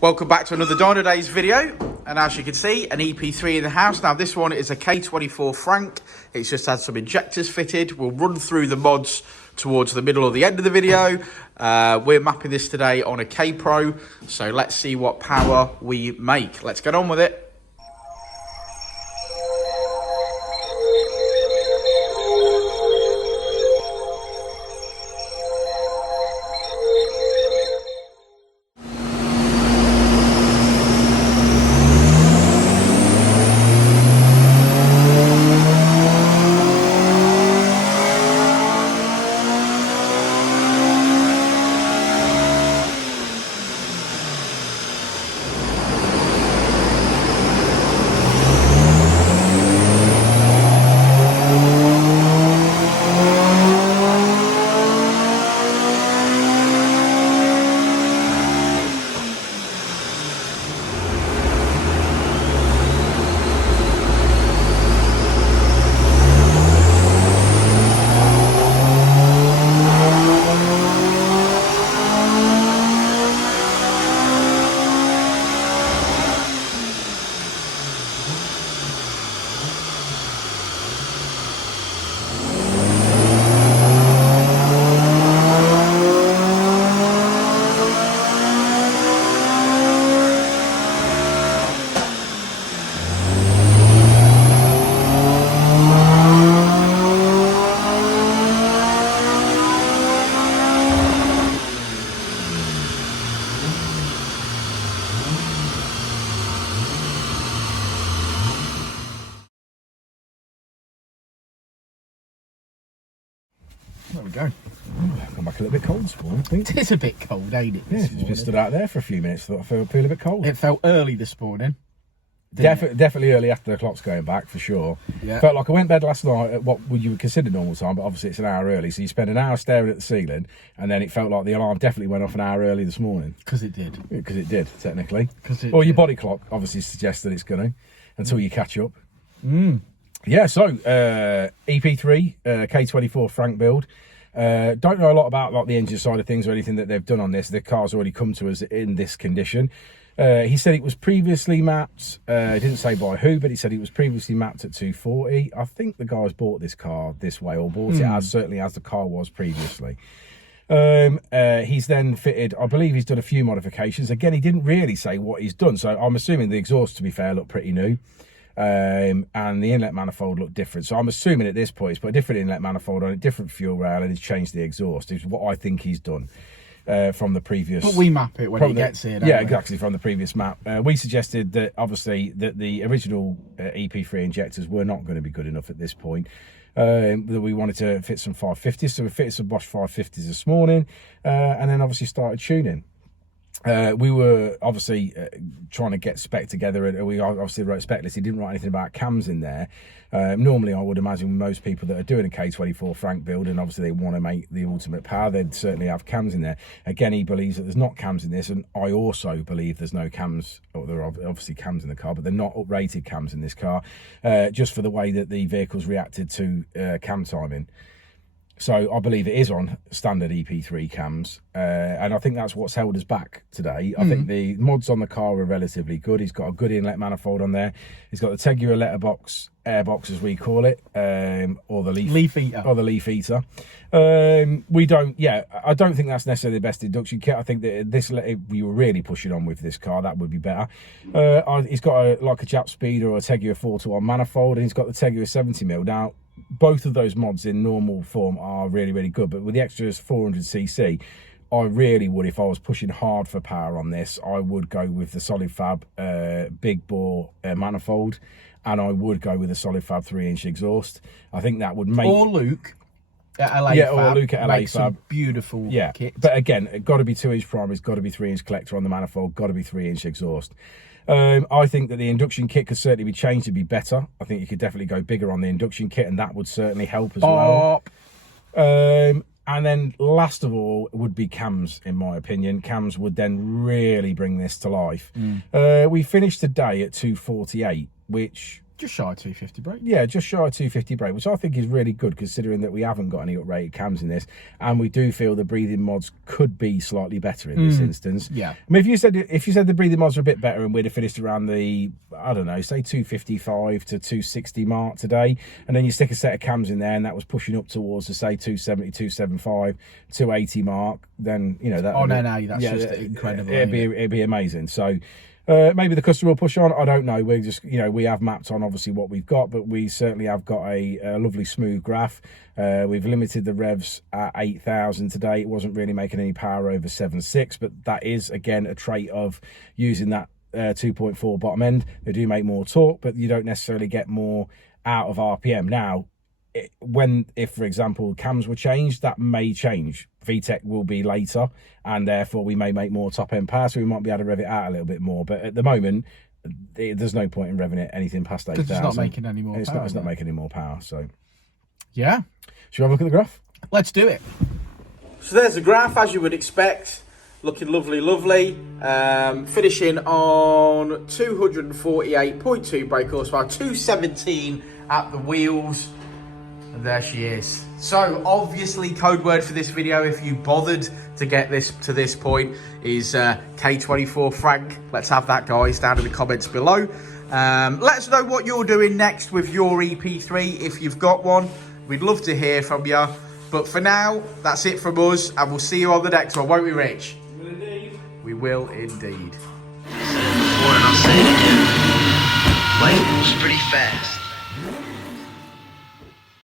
Welcome back to another Dynodaze video, and as you can see, an Ep3 in the house. Now this one is a K24 Frank. It's just had some injectors fitted. We'll run through the mods towards the middle or the end of the video. We're mapping this today on a K Pro, so let's see what power we make. Let's get on with it. There we go. Come back a little bit cold this morning, I think. It is a bit cold, ain't it? Yeah, it's just stood out there for a few minutes. Thought I feel a bit cold. It felt early this morning. Definitely early after the clock's going back, for sure. Yeah. Felt like I went to bed last night at what would you consider normal time, but obviously it's an hour early. So you spend an hour staring at the ceiling, and then it felt like the alarm definitely went off an hour early this morning. Because it did. Because it did, technically. Or your body clock obviously suggests that it's going to, until you catch up. Mm. Yeah, so Ep3, K24 Frank build. Don't know a lot about like the engine side of things or anything that they've done on this. The car's already come to us in this condition. He said it was previously mapped, didn't say by who, but he said it was previously mapped at 240. I think the guy's bought this car this way, or bought it as certainly as the car was previously. He's then fitted, I believe he's done a few modifications. Again, he didn't really say what he's done, so I'm assuming the exhaust, to be fair, looked pretty new. And the inlet manifold looked different, so I'm assuming at this point he's put a different inlet manifold on a different fuel rail and he's changed the exhaust, is what I think he's done from the previous. But we map it when it gets here, don't yeah, we? exactly, from the previous map. We suggested that obviously that the original EP3 injectors were not going to be good enough at this point, that we wanted to fit some 550s, so we fitted some Bosch 550s this morning, and then obviously started tuning. We were obviously trying to get spec together, and we obviously wrote spec list. He didn't write anything about cams in there. Normally, I would imagine most people that are doing a K24 Frank build, and obviously they want to make the ultimate power, they'd certainly have cams in there. Again, he believes that there's not cams in this, and I also believe there's no cams, or there are obviously cams in the car, but they're not uprated cams in this car, just for the way that the vehicle's reacted to cam timing. So I believe it is on standard Ep3 cams, and I think that's what's held us back today. I think the mods on the car are relatively good. He's got a good inlet manifold on there. He's got the TypeR letterbox, airbox as we call it, or the leaf eater. Or the leaf eater. I don't think that's necessarily the best induction kit. I think that this, if we were really pushing on with this car, that would be better. He's got a Jap speeder or a TypeR 4-to-1 manifold, and he's got the TypeR 70mm. Now, both of those mods in normal form are really, really good, but with the extras 400cc, I really would, if I was pushing hard for power on this, I would go with the Solid Fab big bore manifold, and I would go with a Solid Fab 3-inch exhaust. I think that would make... Or Luke at LA yeah, Fab. or Luke at LA Fab. Some beautiful kit. But again, it got to be 2-inch primaries, got to be 3-inch collector on the manifold, got to be 3-inch exhaust. I think that the induction kit could certainly be changed to be better. I think you could definitely go bigger on the induction kit, and that would certainly help as well. And then last of all would be cams, in my opinion. Cams would then really bring this to life. We finished today at 248, which Just shy of 250 brake. Yeah, just shy of 250 brake, which I think is really good considering that we haven't got any uprated cams in this, and we do feel the breathing mods could be slightly better in this instance. Yeah. I mean, if you said the breathing mods are a bit better and we'd have finished around the, I don't know, say 255 to 260 mark today, and then you stick a set of cams in there and that was pushing up towards the say 270, 275, 280 mark, then you know that. Oh no, that's just incredible. It'd be amazing. So. Maybe the customer will push on. I don't know. We're just, we have mapped on obviously what we've got, but we certainly have got a lovely smooth graph. We've limited the revs at 8,000 today. It wasn't really making any power over 7.6, but that is again a trait of using that 2.4 bottom end. They do make more torque, but you don't necessarily get more out of RPM. Now, if for example cams were changed, that may change. VTEC will be later, and therefore we may make more top end power, so we might be able to rev it out a little bit more. But at the moment, there's no point in revving it anything past 8,000. It's not making any more power. It's not making any more power. So yeah, should we have a look at the graph? Let's do it. So there's the graph, as you would expect, looking lovely. Finishing on 248.2 brake horsepower, 217 at the wheels. And there she is. So obviously code word for this video, if you bothered to get this to this point, is K24 Frank. Let's have that, guys, down in the comments below. Let us know what you're doing next with your EP3 if you've got one. We'd love to hear from you. But for now, that's it from us, and we'll see you on the next one, won't we, Rich? We will indeed. We will indeed. I'll say it again. Life moves pretty fast.